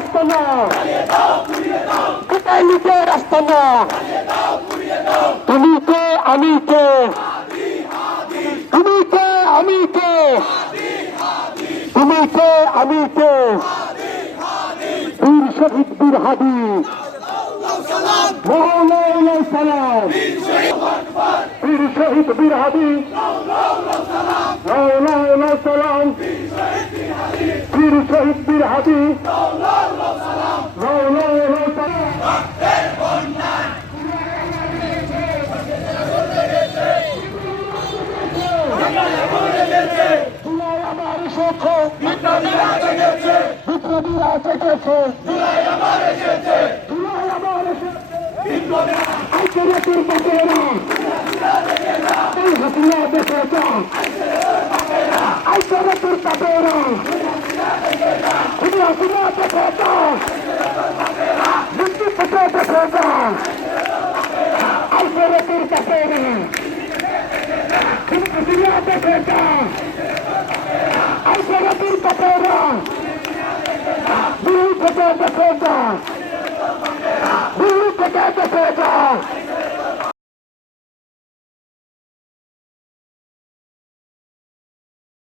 আস্তানা কোথায় লুটের আস্তানা তুমি কে আমি কে তুমি কে আমি কে তুমি কে আমি কে বীর শহীদ বীর হাদি মৌলানা সালাম বীর শহীদ বীর হাদি মৌলানা সালাম বীর শহীদ বীর হাদি মৌলানা সালাম আমার এসেছে বিপ্লবীরা জেগেছে আইকরাতের বাপেরা এই হাসিনা দেখে যা আইকরাতের বাপেরা এই হাসিনা দেখে যা মুক্তি পেতে দেখে যা আইকরাতের বাপেরা এই হাসিনা দেখে যা আইকরাতের বাপেরা মুক্তি পেতে দেখে যা মুক্তি পেতে দেখে যা